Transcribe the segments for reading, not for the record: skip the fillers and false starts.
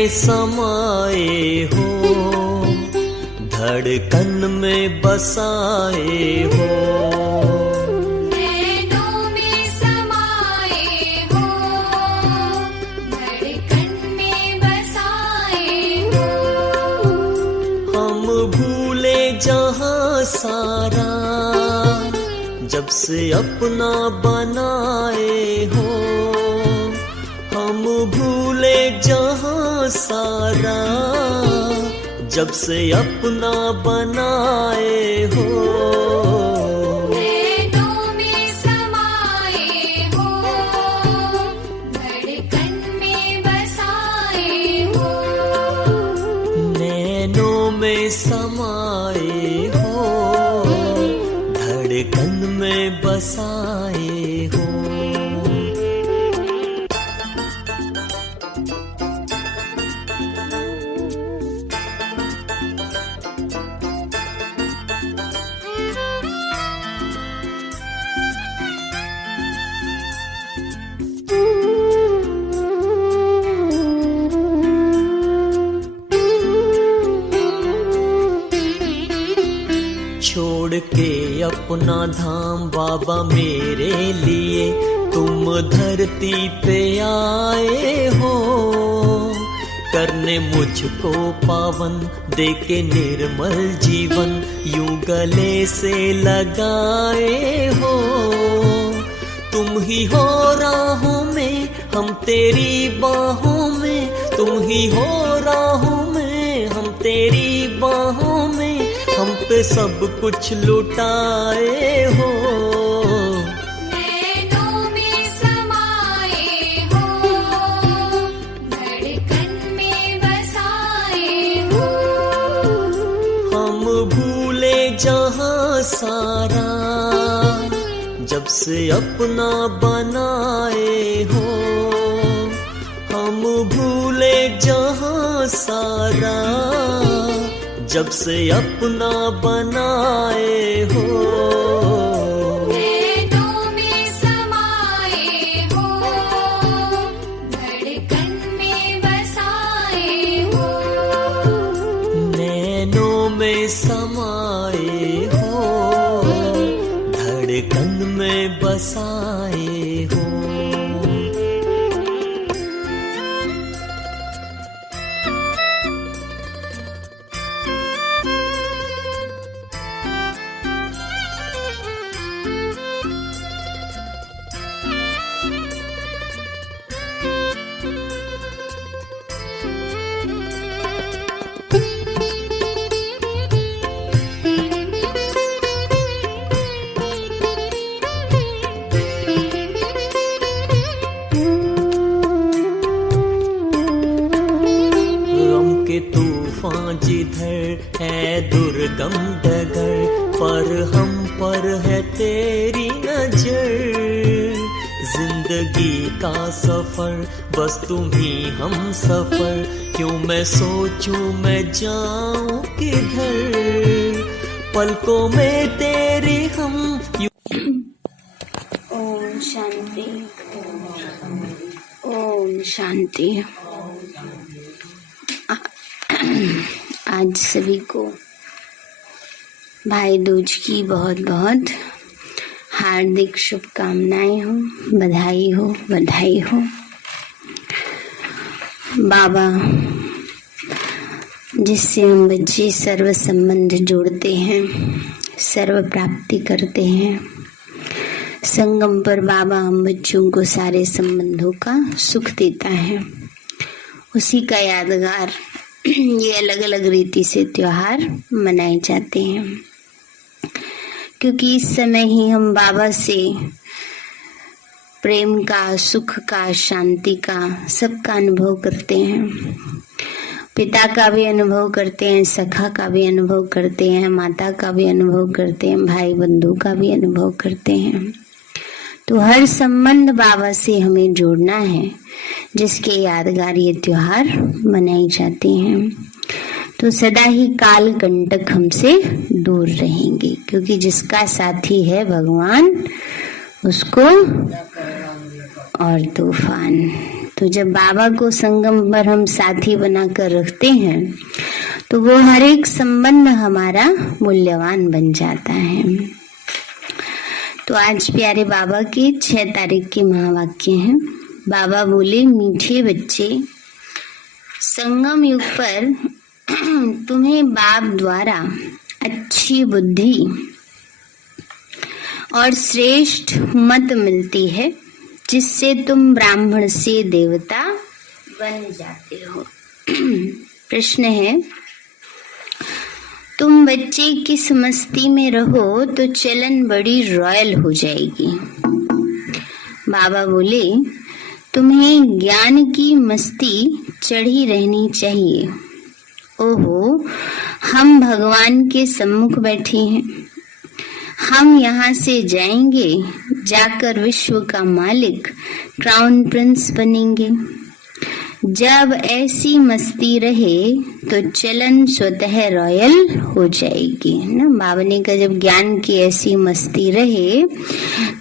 में समाए हो, धड़कन में बसाए हो। नैनों में समाए हो, धड़कन में बसाए हो। हम भूले जहां सारा, जब से अपना बनाए हो। हम भूले जहां सारा, जब से अपना बनाए हो। नैनों में समाए हो, धड़कन में बसाए हो। नैनों में समाए हो, धड़कन में बसाए हो। छोड़ के अपना धाम बाबा मेरे लिए तुम धरती पे आए हो। करने मुझको पावन देके निर्मल जीवन यूं गले से लगाए हो। तुम ही हो राहों में, हम तेरी बाहों में। तुम ही हो राहों में, हम तेरी बाहों में। हम पे सब कुछ लुटाए हो। नैनों में समाए हो, धड़कन में बसाए हो। हम भूले जहां सारा, जब से अपना बनाए हो। हम भूले जहां सारा, जब से अपना बनाए हो। नैनों में समाए हो, धड़कन में बसाए हो। नैनों में समाए हो, धड़कन में बसाए हो। तूफान जिधर है दुर्गम डगर, पर हम पर है तेरी नजर। जिंदगी का सफर बस तुम ही हम सफर, क्यों मैं सोचूं मैं जाऊं किधर। पलकों में तेरे हम ओम शांति, ओम शांति। आज सभी को भाई दूज की बहुत बहुत हार्दिक शुभकामनाएं हो, बधाई हो, बधाई हो। बाबा जिससे हम बच्चे सर्व संबंध जोड़ते हैं, सर्व प्राप्ति करते हैं। संगम पर बाबा हम बच्चों को सारे संबंधों का सुख देता है। उसी का यादगार ये अलग अलग रीति से त्योहार मनाए जाते हैं, क्योंकि इस समय ही हम बाबा से प्रेम का, सुख का, शांति का, सबका अनुभव करते हैं। पिता का भी अनुभव करते हैं, सखा का भी अनुभव करते हैं, माता का भी अनुभव करते हैं, भाई बंधु का भी अनुभव करते हैं। तो हर संबंध बाबा से हमें जोड़ना है, जिसके यादगार ये त्योहार मनाए जाते हैं। तो सदा ही काल कंटक हमसे दूर रहेंगे, क्योंकि जिसका साथी है भगवान उसको और तूफान। तो जब बाबा को संगम पर हम साथी बनाकर रखते हैं तो वो हर एक संबंध हमारा मूल्यवान बन जाता है। तो आज प्यारे बाबा के 6 तारीख के महावाक्य हैं। बाबा बोले, मीठे बच्चे, संगम युग पर तुम्हें बाप द्वारा अच्छी बुद्धि और श्रेष्ठ मत मिलती है, जिससे तुम ब्राह्मण से देवता बन जाते हो। प्रश्न है, तुम बच्चे किस मस्ती में रहो तो चलन बड़ी रॉयल हो जाएगी। बाबा बोले, तुम्हें ज्ञान की मस्ती चढ़ी रहनी चाहिए। ओहो, हम भगवान के सम्मुख बैठे हैं, हम यहाँ से जाएंगे, जाकर विश्व का मालिक क्राउन प्रिंस बनेंगे। जब ऐसी मस्ती रहे तो चलन स्वतः रॉयल हो जाएगी ना। बाबा ने कहा, जब ज्ञान की ऐसी मस्ती रहे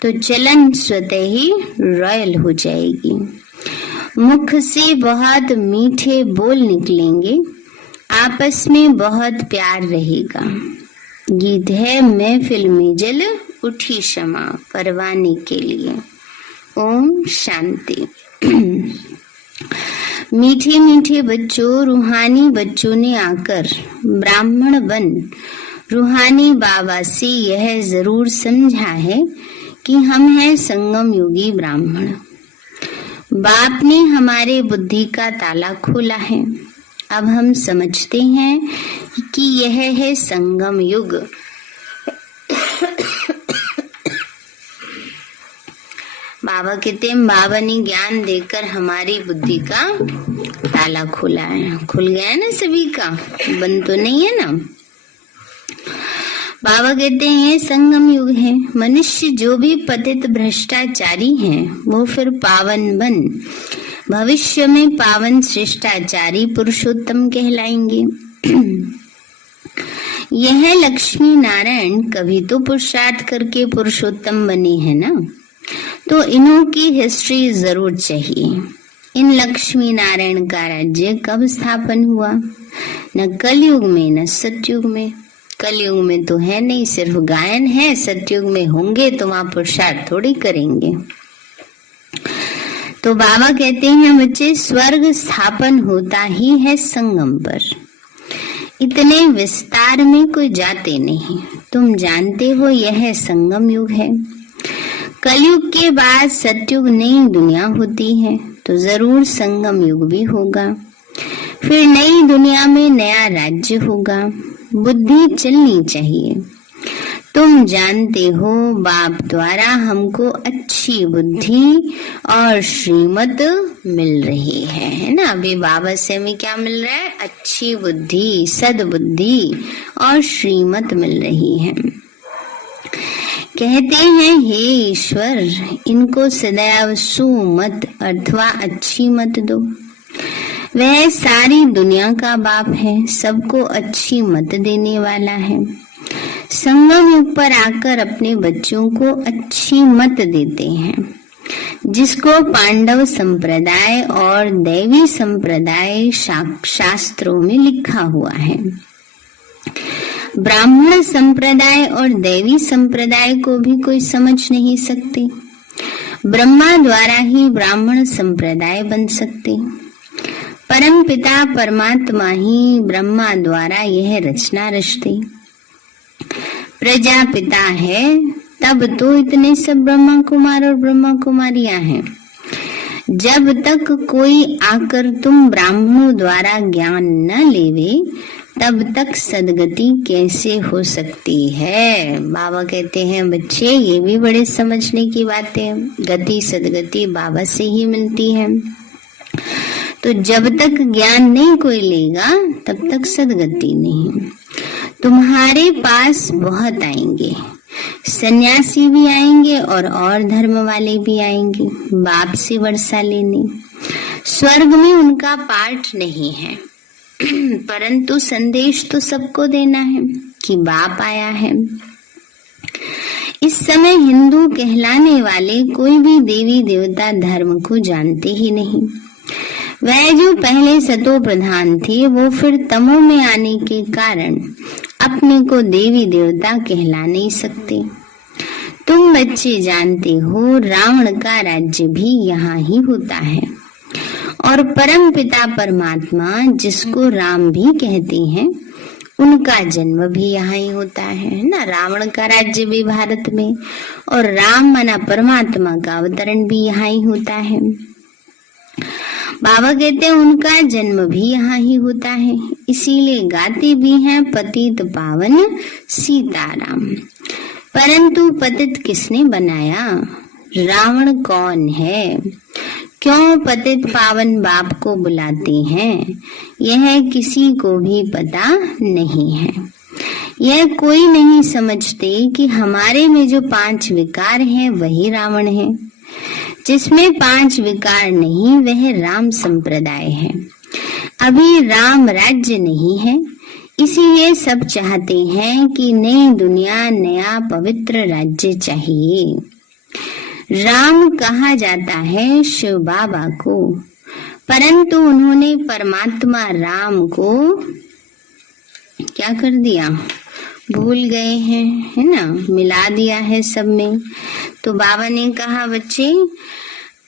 तो चलन स्वतः ही रॉयल हो जाएगी। मुख से बहुत मीठे बोल निकलेंगे, आपस में बहुत प्यार रहेगा। गीत है, महफिल में जल उठी क्षमा परवाने के लिए। ओम शांति। मीठे मीठे बच्चों, रूहानी बच्चों ने आकर ब्राह्मण बन रूहानी बाबा से यह जरूर समझा है कि हम हैं संगम योगी ब्राह्मण। बाप ने हमारे बुद्धि का ताला खोला है। अब हम समझते हैं कि यह है संगम युग। बाबा कहते हैं, बाबा ने ज्ञान देकर हमारी बुद्धि का ताला खोला है। खुल गया है ना सभी का, बंद तो नहीं है ना। बाबा कहते हैं, ये संगम युग है। मनुष्य जो भी पतित भ्रष्टाचारी हैं, वो फिर पावन बन भविष्य में पावन श्रेष्ठाचारी पुरुषोत्तम कहलाएंगे। यह लक्ष्मी नारायण कभी तो पुरुषार्थ करके पुरुषोत्तम बने हैं ना, तो इन्हों की हिस्ट्री जरूर चाहिए। इन लक्ष्मी नारायण का राज्य कब स्थापन हुआ? न कलयुग में न सतयुग में। कलयुग में तो है नहीं, सिर्फ गायन है। सतयुग में होंगे तो वहां पुरुषार्थ थोड़ी करेंगे। तो बाबा कहते हैं, बच्चे, स्वर्ग स्थापन होता ही है संगम पर। इतने विस्तार में कोई जाते नहीं। तुम जानते हो यह संगम युग है। कलयुग के बाद सतयुग नई दुनिया होती है, तो जरूर संगम युग भी होगा। फिर नई दुनिया में नया राज्य होगा। बुद्धि चलनी चाहिए। तुम जानते हो बाप द्वारा हमको अच्छी बुद्धि और श्रीमत मिल रही है ना। अभी बाबा से हमें क्या मिल रहा है? अच्छी बुद्धि, सद्बुद्धि और श्रीमत मिल रही है। कहते हैं, हे ईश्वर, इनको सदैव सुमत अथवा अच्छी मत दो। वह सारी दुनिया का बाप है, सबको अच्छी मत देने वाला है। संगम युग पर आकर अपने बच्चों को अच्छी मत देते हैं, जिसको पांडव संप्रदाय और दैवी संप्रदाय शास्त्रों में लिखा हुआ है। ब्राह्मण संप्रदाय और दैवी संप्रदाय को भी कोई समझ नहीं सकते। ब्रह्मा द्वारा ही ब्राह्मण संप्रदाय बन सकते। परम पिता परमात्मा ही ब्रह्मा द्वारा यह रचना रचते। प्रजापिता है, तब तो इतने सब ब्रह्मा कुमार और ब्रह्मा कुमारियां हैं। जब तक कोई आकर तुम ब्राह्मणों द्वारा ज्ञान न लेवे, तब तक सदगति कैसे हो सकती है? बाबा कहते हैं, बच्चे, ये भी बड़े समझने की बातें हैं। गति सदगति बाबा से ही मिलती है। तो जब तक ज्ञान नहीं कोई लेगा, तब तक सदगति नहीं। तुम्हारे पास बहुत आएंगे, सन्यासी भी आएंगे और धर्म वाले भी आएंगे बाप से वर्षा लेने। स्वर्ग में उनका पाठ नहीं है, परंतु संदेश तो सबको देना है कि बाप आया है। इस समय हिंदू कहलाने वाले कोई भी देवी देवता धर्म को जानते ही नहीं। वह जो पहले सतो प्रधान थे वो फिर तमो में आने के कारण अपने को देवी देवता कहला नहीं सकते। तुम बच्चे जानते हो रावण का राज्य भी यहाँ ही होता है और परम पिता परमात्मा जिसको राम भी कहते हैं उनका जन्म भी यहाँ ही होता है ना। रावण का राज्य भी भारत में और राम माना परमात्मा का अवतरण भी यहाँ ही होता है। बाबा कहते हैं उनका जन्म भी यहाँ ही होता है, इसीलिए गाते भी हैं पतित पावन सीताराम। परंतु पतित किसने बनाया? रावण कौन है? क्यों पतित पावन बाप को बुलाते हैं? यह किसी को भी पता नहीं है। यह कोई नहीं समझते कि हमारे में जो 5 विकार हैं वही रावण है। जिसमें 5 विकार नहीं वह राम संप्रदाय है। अभी राम राज्य नहीं है, इसीलिए सब चाहते हैं कि नई दुनिया नया पवित्र राज्य चाहिए। राम कहा जाता है शिव बाबा को, परंतु उन्होंने परमात्मा राम को क्या कर दिया? भूल गए हैं, है ना, मिला दिया है सब में। तो बाबा ने कहा बच्चे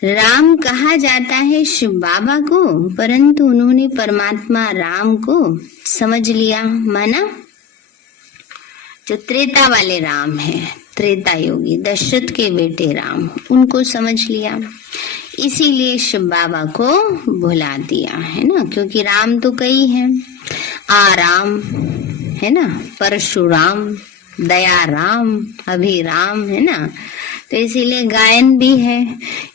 राम कहा जाता है शिव बाबा को, परंतु उन्होंने परमात्मा राम को समझ लिया, माना जो त्रेता वाले राम है, त्रेता योगी दशरथ के बेटे राम, उनको समझ लिया, इसीलिए शिव बाबा को भुला दिया, है ना। क्योंकि राम तो कई हैं, आराम है ना, परशुराम, दया राम, अभिराम, है ना। तो इसीलिए गायन भी है,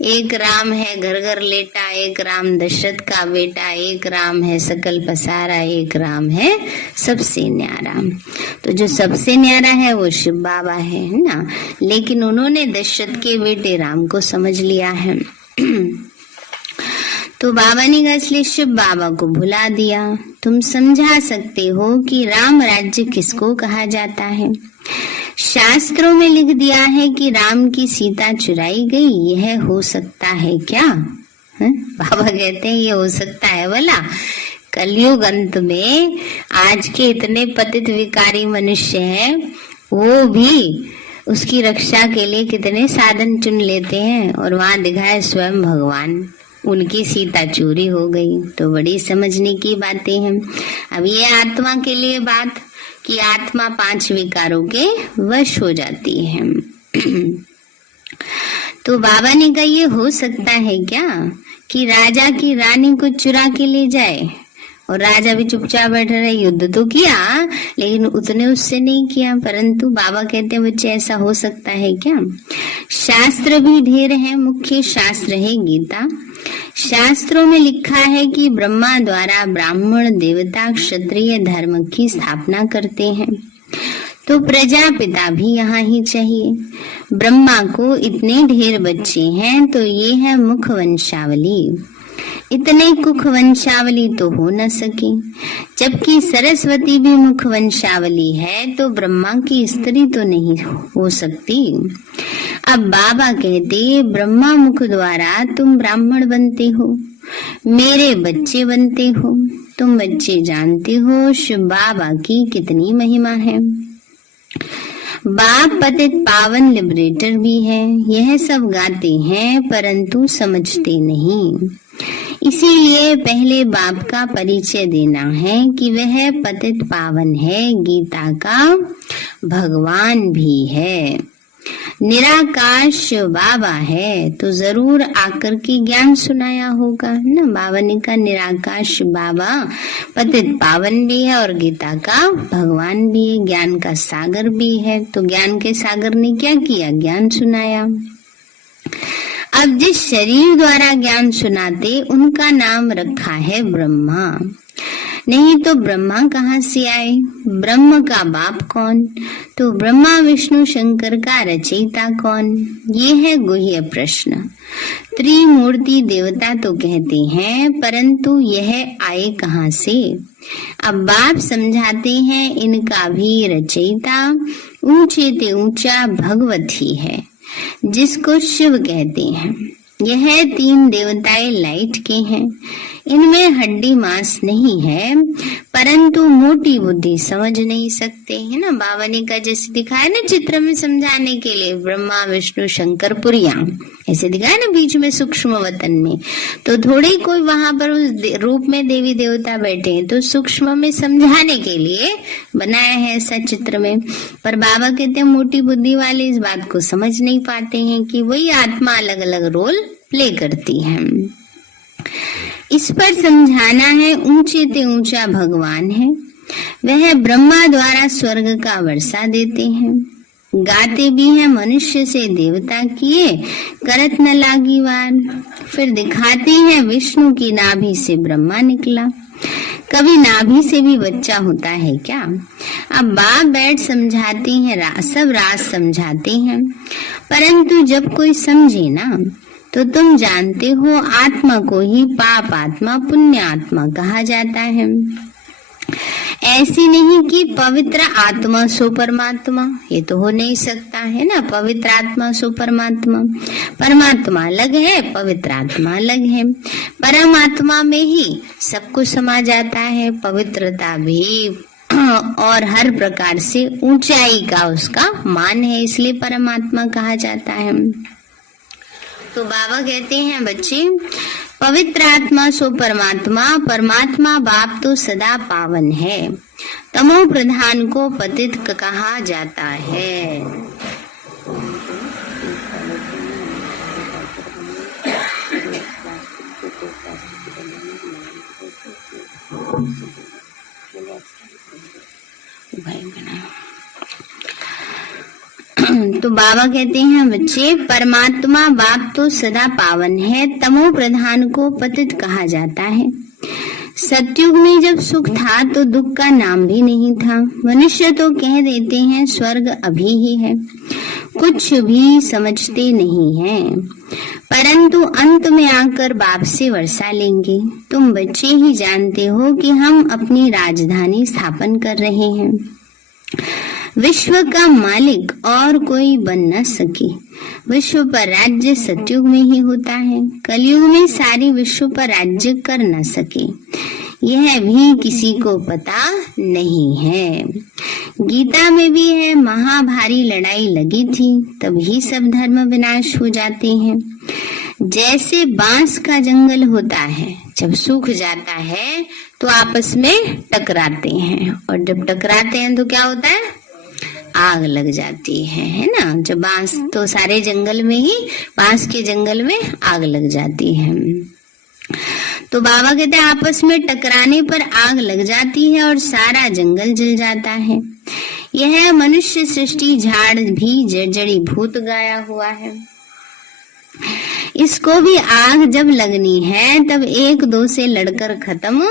एक राम है घर घर लेटा, एक राम दशरथ का बेटा, एक राम है सकल पसारा, एक राम है सबसे न्यारा। तो जो सबसे न्यारा है वो शिव बाबा है ना। लेकिन उन्होंने दशरथ के बेटे राम को समझ लिया है। तो बाबा ने कहा इसलिए शिव बाबा को भुला दिया। तुम समझा सकते हो कि राम राज्य किसको कहा जाता है? शास्त्रों में लिख दिया है कि राम की सीता चुराई गई, यह हो सकता है क्या? बाबा कहते हैं ये हो सकता है भला? कलयुग अंत में आज के इतने पतित विकारी मनुष्य हैं, वो भी उसकी रक्षा के लिए कितने साधन चुन लेते हैं, और वहां दिखाए स्वयं भगवान, उनकी सीता चोरी हो गई। तो बड़ी समझने की बातें हैं। अब ये आत्मा के लिए बात कि आत्मा 5 विकारों के वश हो जाती है। तो बाबा ने कहा ये हो सकता है क्या कि राजा की रानी को चुरा के ले जाए और राजा भी चुपचाप बैठा रहे? युद्ध तो किया लेकिन उतने उससे नहीं किया। परंतु बाबा कहते हैं बच्चे ऐसा हो सकता है क्या? शास्त्र भी ढेर है, मुख्य शास्त्र है गीता। शास्त्रों में लिखा है कि ब्रह्मा द्वारा ब्राह्मण देवता क्षत्रिय धर्म की स्थापना करते हैं, तो प्रजापिता भी यहाँ ही चाहिए। ब्रह्मा को इतने ढेर बच्चे हैं तो ये है मुख वंशावली। इतने कुख वंशावली तो हो न सके, जबकि सरस्वती भी मुख वंशावली है, तो ब्रह्मा की स्त्री तो नहीं हो सकती। अब बाबा कहते ब्रह्मा मुख द्वारा तुम ब्राह्मण बनते हो, मेरे बच्चे बनते हो। तुम बच्चे जानते हो शिव बाबा की कितनी महिमा है। बाप पतित पावन लिबरेटर भी है, यह सब गाते हैं परंतु समझते नहीं। इसीलिए पहले बाप का परिचय देना है कि वह पतित पावन है, गीता का भगवान भी है, निराकार शिव बाबा है। तो जरूर आकर के ज्ञान सुनाया होगा ना। बाबा ने कहा निराकार शिव बाबा पतित पावन भी है और गीता का भगवान भी है, ज्ञान का सागर भी है। तो ज्ञान के सागर ने क्या किया? ज्ञान सुनाया। अब जिस शरीर द्वारा ज्ञान सुनाते उनका नाम रखा है ब्रह्मा। नहीं तो ब्रह्मा कहाँ से आए? ब्रह्म का बाप कौन? तो ब्रह्मा विष्णु शंकर का रचयिता कौन? ये है गुह्य प्रश्न। त्रिमूर्ति देवता तो कहते हैं, परंतु यह आए कहाँ से? अब बाप समझाते हैं इनका भी रचयिता ऊंचे ते ऊंचा भगवत ही है, जिसको शिव कहते हैं। यह 3 देवताएं लाइट के हैं, इनमें हड्डी मांस नहीं है, परंतु मोटी बुद्धि समझ नहीं सकते, है ना। बाबा ने कहा जैसे दिखाया ना चित्र में समझाने के लिए, ब्रह्मा विष्णु शंकर पुरिया ऐसे दिखाया ना बीच में सूक्ष्म वतन में, तो थोड़े कोई वहां पर उस रूप में देवी देवता बैठे हैं, तो सूक्ष्म में समझाने के लिए बनाया है ऐसा चित्र में। पर बाबा कहते हैं मोटी बुद्धि वाले इस बात को समझ नहीं पाते हैं कि वही आत्मा अलग अलग रोल प्ले करती है। इस पर समझाना है, ऊंचे ते ऊंचा भगवान है, वह ब्रह्मा द्वारा स्वर्ग का वर्षा देते हैं, गाते भी हैं मनुष्य से देवता किए, करत न लागी वार। फिर दिखाते हैं विष्णु की नाभि से ब्रह्मा निकला, कभी नाभि से भी बच्चा होता है क्या। अब बाप बैठ समझाते हैं, सब राज समझाते हैं, परंतु जब कोई समझे ना तो तुम जानते हो आत्मा को ही पाप आत्मा पुण्य आत्मा कहा जाता है। ऐसी नहीं कि पवित्र आत्मा सो परमात्मा, ये तो हो नहीं सकता है ना। पवित्र आत्मा सो परमात्मा, परमात्मा अलग है, पवित्र आत्मा अलग है। परमात्मा में ही सब कुछ समा जाता है, पवित्रता भी और हर प्रकार से ऊंचाई का उसका मान है, इसलिए परमात्मा कहा जाता है। तो बाबा कहते हैं बच्चे, पवित्र आत्मा सो परमात्मा, परमात्मा बाप तो सदा पावन है, तमो प्रधान को पतित कहा जाता है। तो बाबा कहते हैं बच्चे, परमात्मा बाप तो सदा पावन है, तमो प्रधान को पतित कहा जाता है। सतयुग में जब सुख था तो दुख का नाम भी नहीं था। मनुष्य तो कह देते हैं स्वर्ग अभी ही है, कुछ भी समझते नहीं हैं, परंतु अंत में आकर बाप से वर्षा लेंगे। तुम बच्चे ही जानते हो कि हम अपनी राजधानी स्थापन कर रहे हैं। विश्व का मालिक और कोई बन न सके। विश्व पर राज्य सतयुग में ही होता है, कलयुग में सारी विश्व पर राज्य कर न सके, यह भी किसी को पता नहीं है। गीता में भी है, महाभारी लड़ाई लगी थी तभी सब धर्म विनाश हो जाते हैं। जैसे बांस का जंगल होता है, जब सूख जाता है तो आपस में टकराते हैं, और जब टकराते हैं तो क्या होता है, आग लग जाती है ना। जब बांस, तो सारे जंगल में ही, बांस के जंगल में आग लग जाती है। तो बाबा कहते हैं आपस में टकराने पर आग लग जाती है और सारा जंगल जल जाता है। यह मनुष्य सृष्टि झाड़ भी जड़ी भूत गाया हुआ है। इसको भी आग जब लगनी है तब एक दो से लड़कर खत्म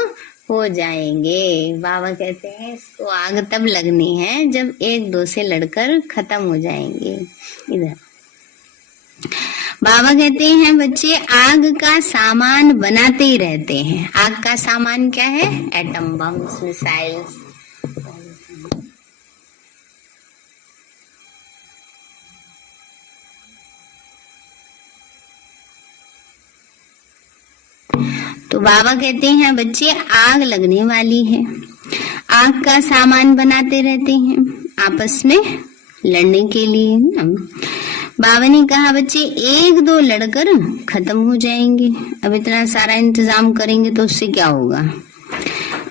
हो जाएंगे। बाबा कहते हैं इसको आग तब लगनी है जब एक दो से लड़कर खत्म हो जाएंगे। इधर बाबा कहते हैं बच्चे, आग का सामान बनाते ही रहते हैं। आग का सामान क्या है, एटम बम्स, मिसाइल्स। तो बाबा कहते हैं बच्चे, आग लगने वाली है, आग का सामान बनाते रहते हैं आपस में लड़ने के लिए ना। बाबा ने कहा बच्चे, एक दो लड़कर खत्म हो जाएंगे। अब इतना सारा इंतजाम करेंगे तो उससे क्या होगा,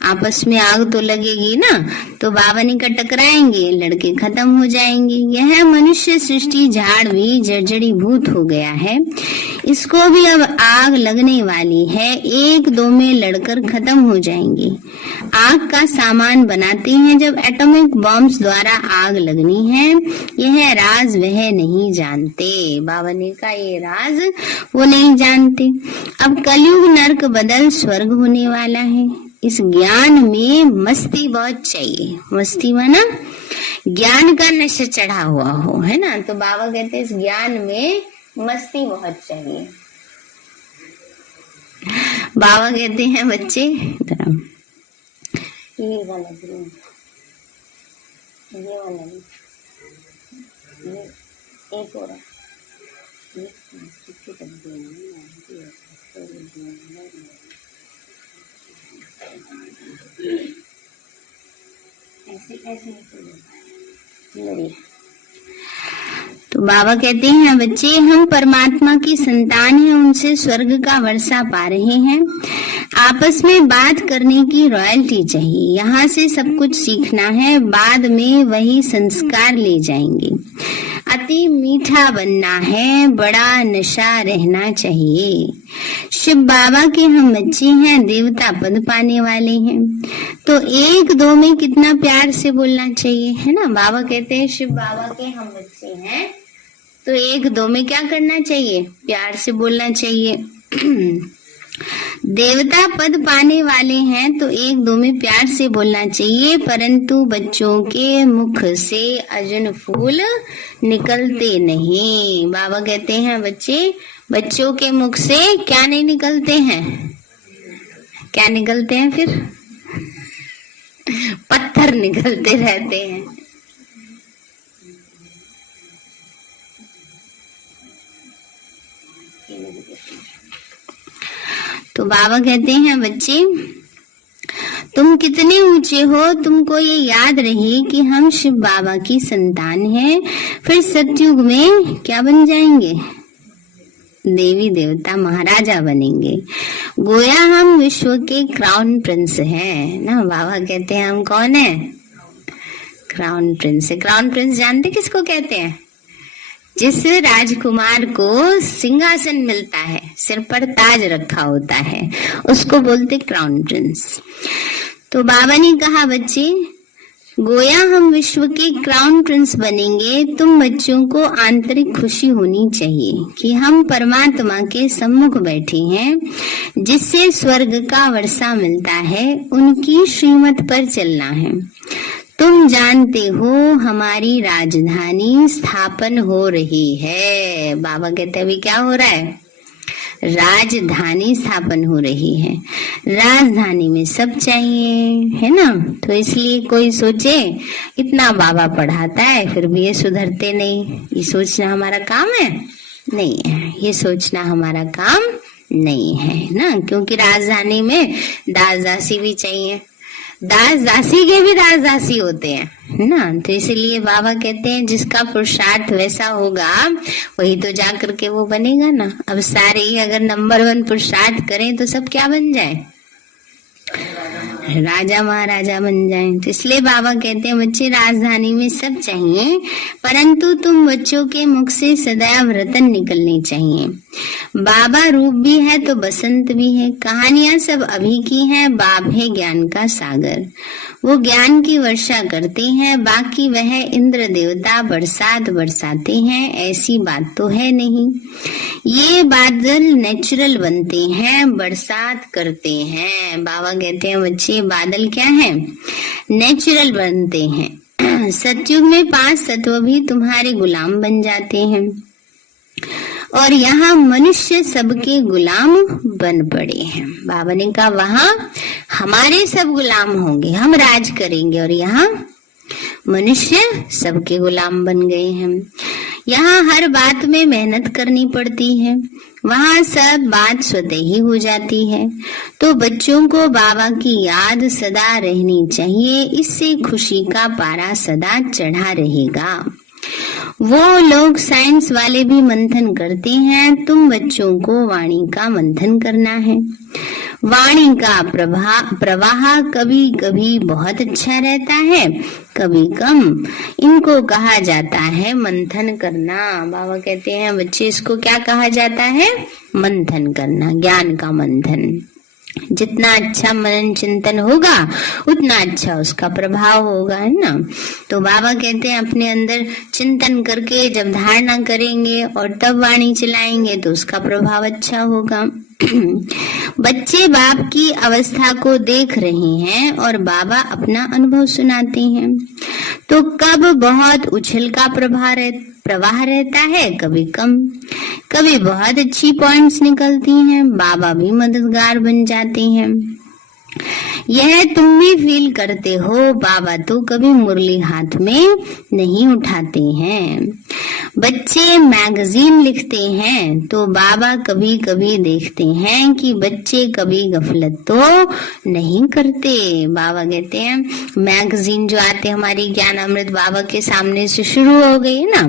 आपस में आग तो लगेगी ना। तो बाबा ने कहा टकराएंगे, लड़के खत्म हो जाएंगे। यह मनुष्य सृष्टि झाड़ भी जर्जरी भूत हो गया है, इसको भी अब आग लगने वाली है, एक दो में लड़कर खत्म हो जाएंगे। आग का सामान बनाते हैं जब एटॉमिक बॉम्ब्स द्वारा आग लगनी है, यह राज वह नहीं जानते। बाबा ने कहा ये राज वो नहीं जानते। अब कलयुग नरक बदल स्वर्ग होने वाला है। इस ज्ञान में मस्ती बहुत चाहिए। मस्ती माना ज्ञान का नशा चढ़ा हुआ हो, है ना। तो बाबा कहते हैं इस ज्ञान में मस्ती बहुत चाहिए। बाबा कहते हैं बच्चे, ये वाला ग्रीन, ये वाला, ये एक और तो बाबा कहते हैं बच्चे हम परमात्मा की संतान हैं, उनसे स्वर्ग का वर्षा पा रहे हैं। आपस में बात करने की रॉयल्टी चाहिए, यहाँ से सब कुछ सीखना है, बाद में वही संस्कार ले जाएंगे। अति मीठा बनना है, बड़ा नशा रहना चाहिए। शिव बाबा के हम बच्चे हैं, देवता पद पाने वाले हैं, तो एक दो में कितना प्यार से बोलना चाहिए, है ना। बाबा कहते हैं शिव बाबा के हम बच्चे हैं, तो एक दो में क्या करना चाहिए, प्यार से बोलना चाहिए। देवता पद पाने वाले हैं तो एक दो में प्यार से बोलना चाहिए, परंतु बच्चों के मुख से अर्जुन फूल निकलते नहीं। बाबा कहते हैं बच्चों के मुख से क्या नहीं निकलते हैं, क्या निकलते हैं, फिर पत्थर निकलते रहते हैं। तो बाबा कहते हैं बच्चे तुम कितने ऊंचे हो, तुमको ये याद रहे कि हम शिव बाबा की संतान हैं। फिर सतयुग में क्या बन जाएंगे, देवी देवता महाराजा बनेंगे। गोया हम विश्व के क्राउन प्रिंस हैं ना। बाबा कहते हैं हम कौन है, क्राउन प्रिंस। क्राउन प्रिंस जानते किसको कहते हैं, जिस राजकुमार को सिंहासन मिलता है, सिर पर ताज रखा होता है, उसको बोलते क्राउन प्रिंस। तो बाबा ने कहा बच्चे गोया हम विश्व के क्राउन प्रिंस बनेंगे। तुम बच्चों को आंतरिक खुशी होनी चाहिए कि हम परमात्मा के सम्मुख बैठे हैं, जिससे स्वर्ग का वर्षा मिलता है, उनकी श्रीमत पर चलना है। तुम जानते हो हमारी राजधानी स्थापन हो रही है। बाबा कहते हैं अभी क्या हो रहा है, राजधानी स्थापन हो रही है। राजधानी में सब चाहिए, है ना। तो इसलिए कोई सोचे इतना बाबा पढ़ाता है फिर भी ये सुधरते नहीं, ये सोचना हमारा काम है, नहीं है, ये सोचना हमारा काम नहीं है ना। क्योंकि राजधानी में दास दासी भी चाहिए, दास दासी के भी दास दासी होते हैं ना। तो इसलिए बाबा कहते हैं जिसका पुरुषार्थ वैसा होगा वही तो जाकर के वो बनेगा ना। अब सारे ही अगर नंबर 1 पुरुषार्थ करें तो सब क्या बन जाए, राजा महाराजा बन जाए। तो इसलिए बाबा कहते हैं बच्चे राजधानी में सब चाहिए, परंतु तुम बच्चों के मुख से सदैव रतन निकलने चाहिए। बाबा रूप भी है तो बसंत भी है, कहानियां सब अभी की हैं, बाप है ज्ञान का सागर। वो ज्ञान की वर्षा करते हैं, बाकी वह इंद्र देवता बरसात बरसाते हैं, ऐसी बात तो है नहीं। ये बादल नेचुरल बनते हैं, बरसात करते हैं। बाबा कहते हैं बच्चे बादल क्या है, नेचुरल बनते हैं। सतयुग में 5 तत्व भी तुम्हारे गुलाम बन जाते हैं, और यहाँ मनुष्य सबके गुलाम बन पड़े हैं। बाबा ने कहा वहां हमारे सब गुलाम होंगे, हम राज करेंगे, और यहाँ मनुष्य सबके गुलाम बन गए हैं। यहाँ हर बात में मेहनत करनी पड़ती है, वहाँ सब बात स्वतः ही हो जाती है। तो बच्चों को बाबा की याद सदा रहनी चाहिए, इससे खुशी का पारा सदा चढ़ा रहेगा। वो लोग साइंस वाले भी मंथन करते हैं, तुम बच्चों को वाणी का मंथन करना है। वाणी का प्रवाह कभी कभी बहुत अच्छा रहता है, कभी कम। इनको कहा जाता है मंथन करना। बाबा कहते हैं बच्चे इसको क्या कहा जाता है, मंथन करना, ज्ञान का मंथन। जितना अच्छा मनन चिंतन होगा उतना अच्छा उसका प्रभाव होगा, है ना। तो बाबा कहते हैं अपने अंदर चिंतन करके जब धारणा करेंगे और तब वाणी चलाएंगे तो उसका प्रभाव अच्छा होगा। बच्चे बाप की अवस्था को देख रहे हैं और बाबा अपना अनुभव सुनाते हैं। तो कब बहुत उछल का प्रवाह रहता है, कभी कम, कभी बहुत अच्छी पॉइंट्स निकलती हैं, बाबा भी मददगार बन जाते हैं। यह तुम भी फील करते हो, बाबा तो कभी मुरली हाथ में नहीं उठाते हैं। बच्चे मैगजीन लिखते हैं तो बाबा कभी कभी देखते हैं कि बच्चे कभी गफलत तो नहीं करते। बाबा कहते हैं मैगजीन जो आते हमारी ज्ञान अमृत बाबा के सामने से शुरू हो गई है ना,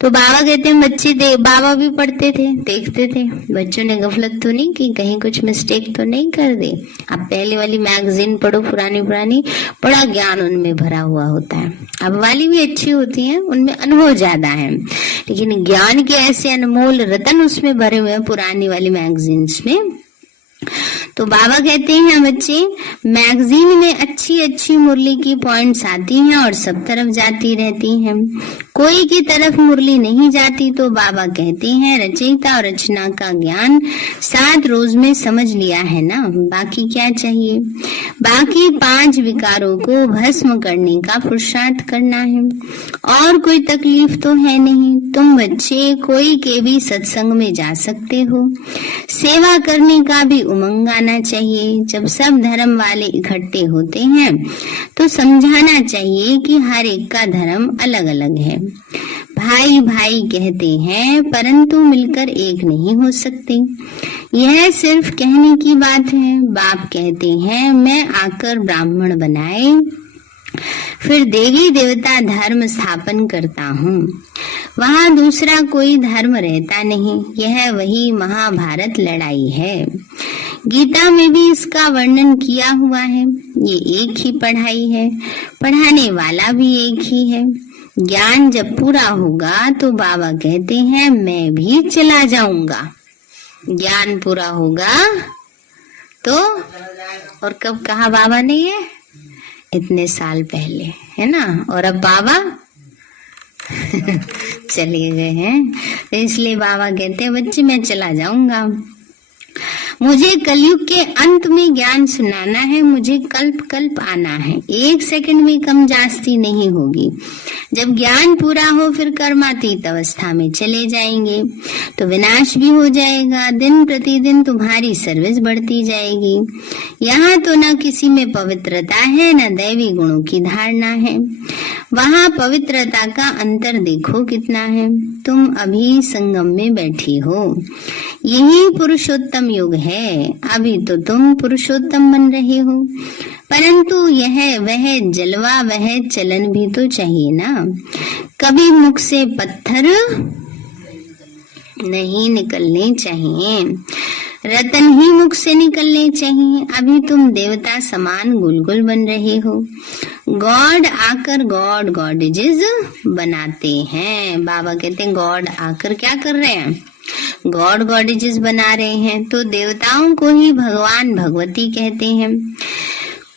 तो बाबा कहते हैं बच्चे बाबा भी पढ़ते थे, देखते थे, बच्चों ने गफलत तो नहीं की, कहीं कुछ मिस्टेक तो नहीं कर दे। अब पहले वाली मैगजीन पढ़ो, पुरानी पुरानी, बड़ा ज्ञान उनमें भरा हुआ होता है। अब वाली भी अच्छी होती है, उनमें अनुभव ज्यादा है, लेकिन ज्ञान के ऐसे अनमोल रतन उसमें भरे हुए हैं पुरानी वाली मैगजीन्स में। तो बाबा कहते हैं बच्चे मैगजीन में अच्छी अच्छी मुरली की पॉइंट्स आती हैं और सब तरफ जाती रहती हैं, कोई की तरफ मुरली नहीं जाती। तो बाबा कहते हैं रचयिता और रचना का ज्ञान 7 रोज में समझ लिया है ना, बाकी क्या चाहिए। बाकी 5 विकारों को भस्म करने का पुरुषार्थ करना है और कोई तकलीफ तो है नहीं। तुम बच्चे कोई के भी सत्संग में जा सकते हो, सेवा करने का भी उमंग आना चाहिए। जब सब धर्म वाले इकट्ठे होते हैं तो समझाना चाहिए कि हर एक का धर्म अलग अलग है। भाई भाई कहते हैं परंतु मिलकर एक नहीं हो सकते, यह सिर्फ कहने की बात है। बाप कहते हैं मैं आकर ब्राह्मण बनाए फिर देवी देवता धर्म स्थापन करता हूँ, वहाँ दूसरा कोई धर्म रहता नहीं। यह वही महाभारत लड़ाई है, गीता में भी इसका वर्णन किया हुआ है। ये एक ही पढ़ाई है, पढ़ाने वाला भी एक ही है। ज्ञान जब पूरा होगा तो बाबा कहते हैं मैं भी चला जाऊंगा। ज्ञान पूरा होगा तो, और कब कहा बाबा ने ये, इतने साल पहले, है ना, और अब बाबा चले गए हैं। तो इसलिए बाबा कहते हैं बच्चे मैं चला जाऊंगा, मुझे कलयुग के अंत में ज्ञान सुनाना है, मुझे कल्प कल्प आना है, 1 सेकंड भी कम जास्ती नहीं होगी। जब ज्ञान पूरा हो फिर कर्मातीत अवस्था में चले जाएंगे तो विनाश भी हो जाएगा। दिन प्रतिदिन तुम्हारी सर्विस बढ़ती जाएगी। यहाँ तो न किसी में पवित्रता है न दैवी गुणों की धारणा है, वहाँ पवित्रता का अंतर देखो कितना है। तुम अभी संगम में बैठी हो, यही पुरुषोत्तम युग है। अभी तो तुम पुरुषोत्तम बन रहे हो, परंतु यह वह जलवा वह चलन भी तो चाहिए ना। कभी मुख से पत्थर नहीं निकलने चाहिए, रतन ही मुख से निकलने चाहिए। अभी तुम देवता समान गुलगुल बन रहे हो, गॉड आकर गॉड गॉडेजेस बनाते हैं। बाबा कहते हैं गॉड आकर क्या कर रहे हैं, गॉड गॉडेजेस बना रहे हैं। तो देवताओं को ही भगवान भगवती कहते हैं,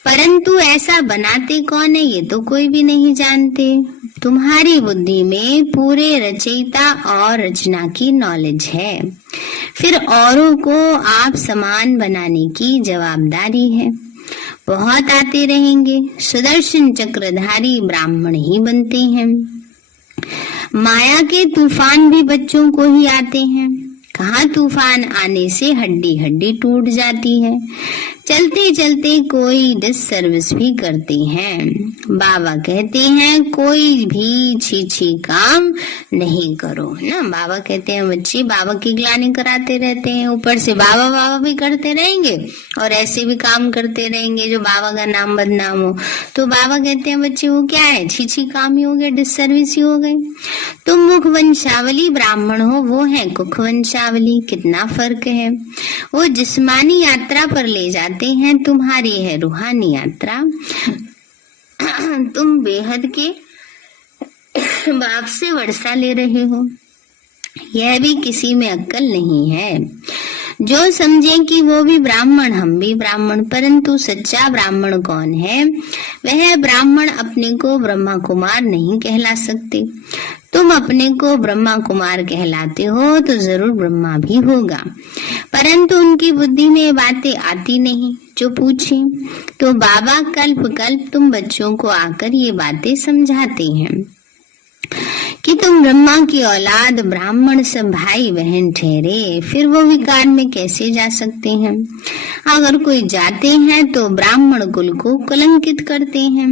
परंतु ऐसा बनाते कौन है ये तो कोई भी नहीं जानते। तुम्हारी बुद्धि में पूरे रचयिता और रचना की नॉलेज है, फिर औरों को आप समान बनाने की जवाबदारी है। बहुत आते रहेंगे, सुदर्शन चक्रधारी ब्राह्मण ही बनते हैं। माया के तूफान भी बच्चों को ही आते हैं, कहाँ तूफान आने से हड्डी हड्डी टूट जाती है। चलते चलते कोई डिससर्विस भी करते हैं। बाबा कहते हैं कोई भी छी काम नहीं करो ना। बाबा कहते हैं बच्चे बाबा की ग्लानि कराते रहते हैं, ऊपर से बाबा बाबा भी करते रहेंगे और ऐसे भी काम करते रहेंगे जो बाबा का नाम बदनाम हो। तो बाबा कहते हैं बच्चे वो क्या है, छी काम ही हो गया, डिससर्विस ही हो गई। तुम मुख वंशावली ब्राह्मण हो, वो है कुख वंशावली, कितना फर्क है। वो जिस्मानी यात्रा पर ले जाते हैं, तुम्हारी है रूहानी यात्रा। तुम बेहद के बाप से वर्षा ले रहे हो, यह भी किसी में अक्ल नहीं है। जो समझे कि वो भी ब्राह्मण हम भी ब्राह्मण, परंतु सच्चा ब्राह्मण कौन है, वह ब्राह्मण अपने को ब्रह्मा कुमार नहीं कहला सकते। तुम अपने को ब्रह्मा कुमार कहलाते हो तो जरूर ब्रह्मा भी होगा, परंतु उनकी बुद्धि में ये बातें आती नहीं जो पूछे। तो बाबा कल्प कल्प तुम बच्चों को आकर ये बातें समझाते हैं कि तुम ब्रह्मा की औलाद, ब्राह्मण सब भाई बहन ठहरे, फिर वो विकार में कैसे जा सकते हैं। अगर कोई जाते हैं तो ब्राह्मण कुल को कलंकित करते हैं,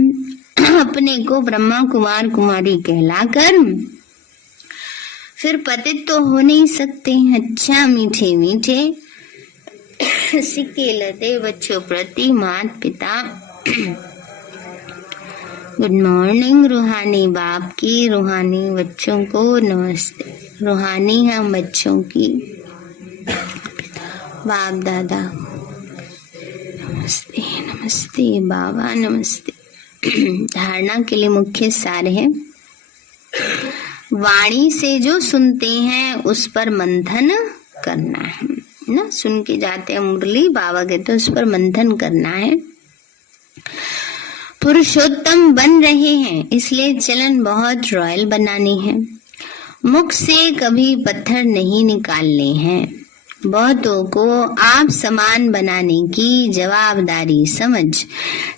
अपने को ब्रह्मा कुमार कुमारी कहलाकर फिर पतित तो हो नहीं सकते। अच्छा मीठे मीठे सिक्के लते बच्चों प्रति माता पिता। गुड मॉर्निंग रूहानी बाप की, रूहानी बच्चों को नमस्ते। रूहानी हम बच्चों की बाप दादा नमस्ते, नमस्ते बाबा नमस्ते। धारणा के लिए मुख्य सार है, वाणी से जो सुनते हैं उस पर मंथन करना है ना। सुन के जाते हैं मुरली, बाबा कहते उस पर मंथन करना है। पुरुषोत्तम बन रहे हैं इसलिए चलन बहुत रॉयल बनानी है। मुख से कभी पत्थर नहीं निकालने हैं। बहुतों को आप समान बनाने की जवाबदारी समझ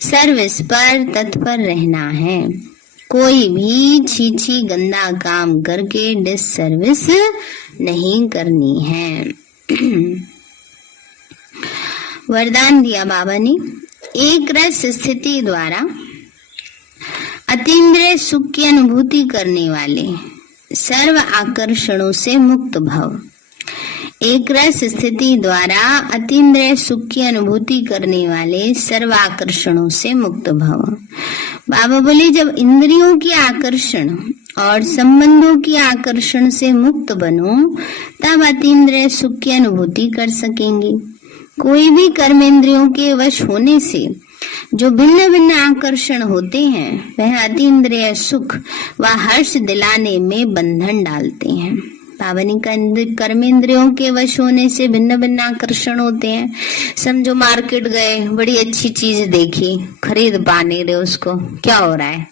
सर्विस पर तत्पर रहना है। कोई भी छीछी गंदा काम करके डिससर्विस नहीं करनी है। वरदान दिया बाबा ने, एक रस स्थिति द्वारा अतीन्द्रिय सुख की अनुभूति करने वाले सर्व आकर्षणों से मुक्त भव। एक रस स्थिति द्वारा अतीन्द्रिय सुख की अनुभूति करने वाले सर्व आकर्षणों से मुक्त भव। बाबा बोले जब इंद्रियों की आकर्षण और संबंधों की आकर्षण से मुक्त बनो तब अतीन्द्रिय सुख की अनुभूति कर सकेंगे। कोई भी कर्मेंद्रियों के वश होने से जो भिन्न भिन्न आकर्षण होते हैं वह अतीन्द्रिय सुख व हर्ष दिलाने में बंधन डालते हैं। पावनी कर्मेंद्रियों के वश होने से भिन्न भिन्न आकर्षण होते हैं। समझो मार्केट गए, बड़ी अच्छी चीज देखी, खरीद पा नहीं रहे उसको, क्या हो रहा है?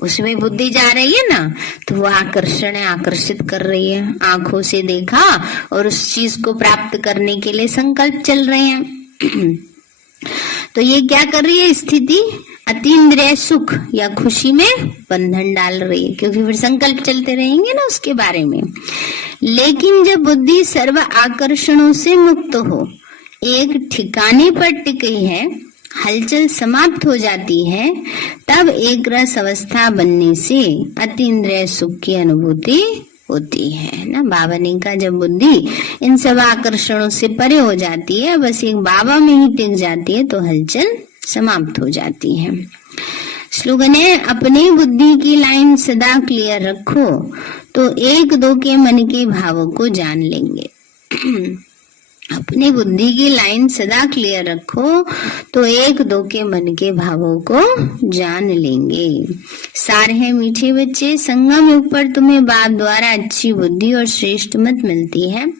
उसमें बुद्धि जा रही है ना, तो वो आकर्षण है, आकर्षित कर रही है। आंखों से देखा और उस चीज को प्राप्त करने के लिए संकल्प चल रहे हैं। तो ये क्या कर रही है स्थिति? अतीन्द्रिय सुख या खुशी में बंधन डाल रही है, क्योंकि फिर संकल्प चलते रहेंगे ना उसके बारे में। लेकिन जब बुद्धि सर्व आकर्षणों से मुक्त हो, एक ठिकाने पर टिकी है, हलचल समाप्त हो जाती है, तब एक रस अवस्था बनने से अतीन्द्रिय सुख की अनुभूति होती है ना। बाबा ने कहा जब बुद्धि इन सब आकर्षणों से परे हो जाती है, बस एक बाबा में ही टिक जाती है, तो हलचल समाप्त हो जाती है। स्लोगन है, अपनी बुद्धि की लाइन सदा क्लियर रखो तो एक दो के मन के भावों को जान लेंगे। अपनी बुद्धि की लाइन सदा क्लियर रखो तो एक दो के मन के भावों को जान लेंगे। सार है मीठे बच्चे, संगम युग पर तुम्हें बाप द्वारा अच्छी बुद्धि और श्रेष्ठ मत मिलती है,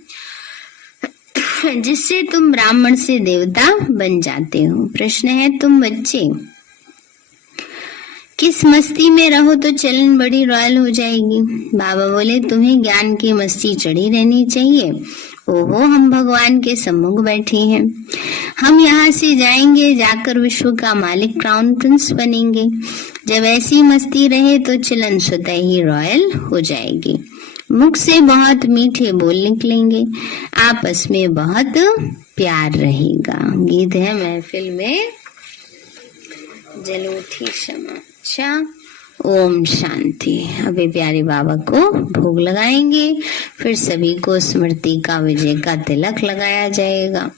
जिससे तुम ब्राह्मण से देवता बन जाते हो। प्रश्न है, तुम बच्चे किस मस्ती में रहो तो चलन बड़ी रॉयल हो जाएगी? बाबा बोले तुम्हें ज्ञान की मस्ती चढ़ी रहनी चाहिए। ओहो, हम भगवान के सम्मुख बैठे हैं, हम यहाँ से जाएंगे, जाकर विश्व का मालिक क्राउन प्रिंस बनेंगे। जब ऐसी मस्ती रहे तो चलन स्वतः ही रॉयल हो जाएगी। मुख से बहुत मीठे बोल निकलेंगे, आपस में बहुत प्यार रहेगा। गीत है महफिल में जलूठी क्षमा। अच्छा, ओम शांति। अभी प्यारे बाबा को भोग लगाएंगे, फिर सभी को स्मृति का विजय का तिलक लगाया जाएगा।